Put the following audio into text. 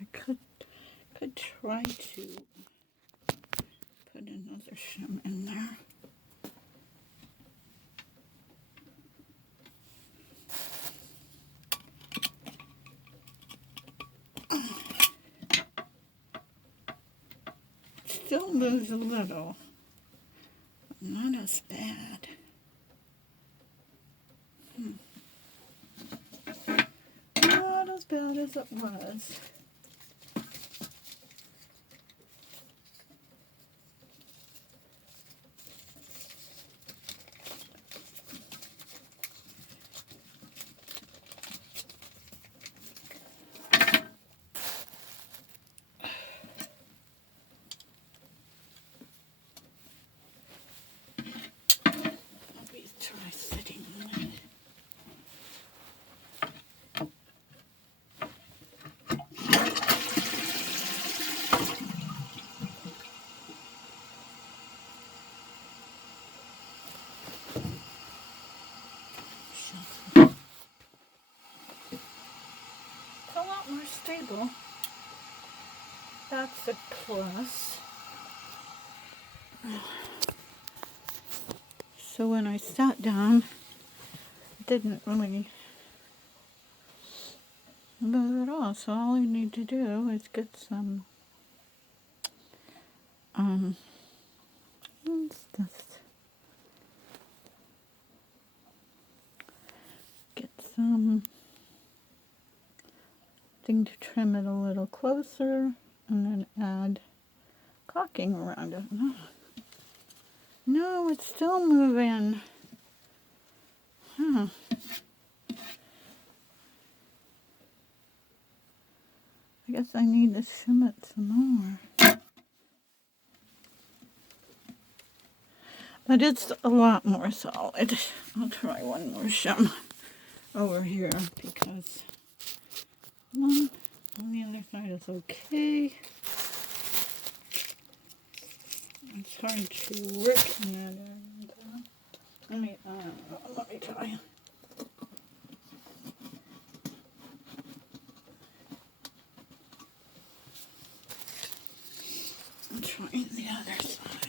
I could try to put another shim in there. Still moves a little, but not as bad. Not as bad as it was. Try sitting on it. It's a lot more stable. That's a plus. So when I sat down, it didn't really move at all. So all I need to do is get some, what's this? Get some thing to trim it a little closer, and then add caulking around it. No, it's still moving. Huh. I guess I need to shim it some more. But it's a lot more solid. I'll try one more shim over here because one on the other side is okay. It's hard to work in that end. Let me try. I'm trying the other side.